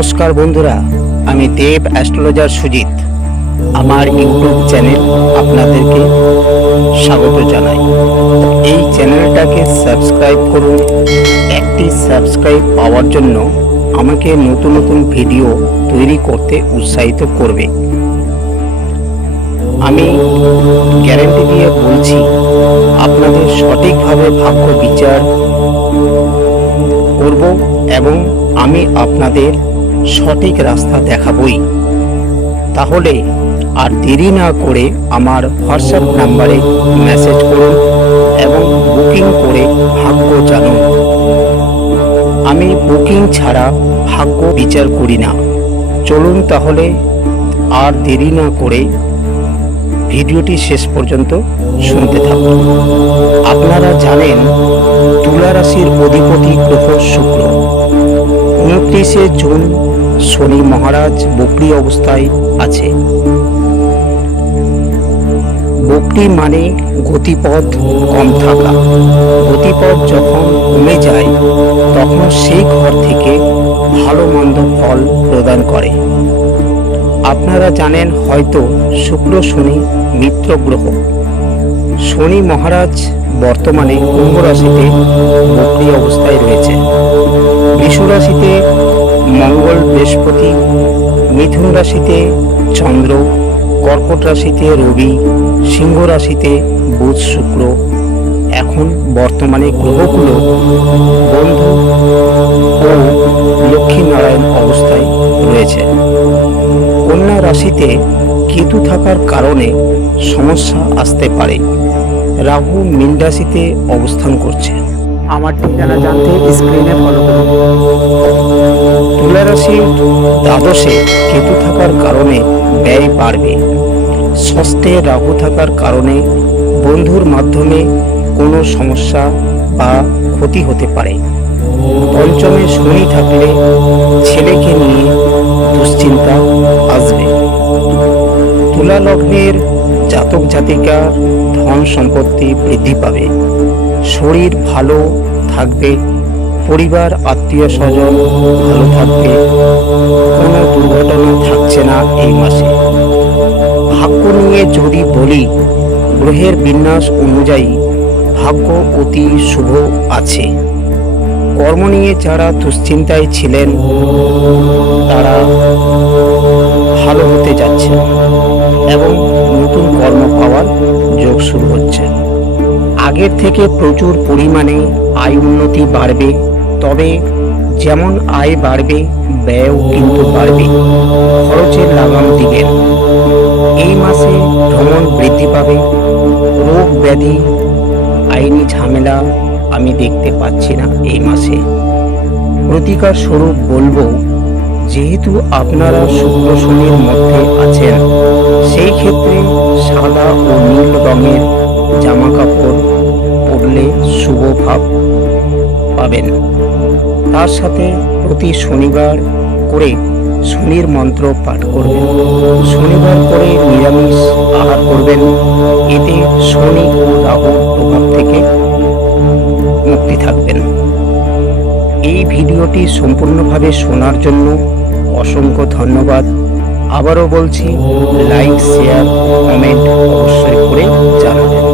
নমস্কার বন্ধুরা, আমি দেব অ্যাস্ট্রোলজার সুজিত। আমার ইউটিউব চ্যানেল আপনাদেরকে স্বাগত জানাই। এই চ্যানেলটাকে সাবস্ক্রাইব করুন। একটি সাবস্ক্রাইব পাওয়ার জন্য আমাকে নতুন নতুন ভিডিও তৈরি করতে উৎসাহিত করবে। আমি গ্যারেন্টি দিয়ে বলছি, আপনাদের সঠিকভাবে ভাগ্য বিচার করব এবং আমি আপনাদের সঠিক রাস্তা দেখাবই। তাহলে আর দেরি না করে আমার হোয়াটসঅ্যাপ নাম্বারে মেসেজ করুন এবং বুকিং করে ভাগ্য জানুন। আমি বুকিং ছাড়া ভাগ্য বিচার করি না। চলুন তাহলে আর দেরি না করে ভিডিওটি শেষ পর্যন্ত শুনতে থাকুন। আপনারা জানেন, তুলা রাশির অধিপতি গ্রহ শুক্র। উনত্রিশে জুন শনি মহারাজ বকরি অবস্থায় আছে। বকরি মানে গতিপথ কম থাকা। গতিপথ যখন কমে যায়, তখন সেই ঘর থেকে ভালো মন্দ ফল প্রদান করে। আপনারা জানেন হয়তো শুক্র, শনি মিত্র গ্রহ। শনি মহারাজ বর্তমানে কুম্ভ রাশিতে বকরি অবস্থায় রয়েছে। বৃষ রাশিতে মঙ্গল বৃহস্পতি, মিথুন রাশিতে চন্দ্র, কর্কট রাশিতে রবি, সিংহ রাশিতে বুধ শুক্র। এখন বর্তমানে গ্রহগুলো বন্ধু ও লক্ষ্মীনারায়ণ অবস্থায় রয়েছে। কন্যা রাশিতে কেতু থাকার কারণে সমস্যা আসতে পারে। রাহু মীন রাশিতে অবস্থান করছে। আমার ঠিকানা জানতে স্ক্রিনে রাশি দ্বাদশে কেতু থাকার কারণে ব্যয় বাড়বে। ষষ্ঠে রাহু থাকার কারণে বন্ধুর মাধ্যমে কোনো সমস্যা বা ক্ষতি হতে পারে। পঞ্চমে শনি থাকলে ছেলেকে নিয়ে দুশ্চিন্তা আসবে। তুলা লগ্নের জাতক জাতিকার ধন সম্পত্তি বৃদ্ধি পাবে। শরীর ভালো থাকবে। পরিবার, আত্মীয় স্বজন ভালো থাকবে। কোনো দুর্ঘটনা থাকছে না এই মাসে। ভাগ্য নিয়ে যদি বলি, গ্রহের বিন্যাস অনুযায়ী ভাগ্য অতি শুভ আছে। কর্ম নিয়ে যারা দুশ্চিন্তায় ছিলেন, তারা ভালো হতে যাচ্ছে এবং নতুন কর্ম পাওয়ার যোগ শুরু হচ্ছে। আগের থেকে প্রচুর পরিমাণে আয় উন্নতি বাড়বে, তবে যেমন আয় বাড়বে, ব্যয়ও কিন্তু বাড়বে। খরচের লাগাম দিবেন এই মাসে ভ্রমণ বৃদ্ধি পাবে। রোগ ব্যাধি, আইনি ঝামেলা আমি দেখতে পাচ্ছি না এই মাসে। প্রতিকার স্বরূপ বলব, যেহেতু আপনারা শুক্র শনির মধ্যে আছেন, সেই ক্ষেত্রে সাদা ও নীল রঙের জামা কাপড় পরলে শুভ ভাব পাবেন। তার সাথে প্রতি শনিবার করে শনির মন্ত্র পাঠ করবেন। শনিবার করে নিরামিষ আহার করবেন। এতে শনি ও রাহুর প্রভাব থেকে মুক্তি থাকবেন। এই ভিডিওটি সম্পূর্ণভাবে শোনার জন্য অসংখ্য ধন্যবাদ। আবারও বলছি, লাইক, শেয়ার, কমেন্ট অবশ্যই করে জানাবেন।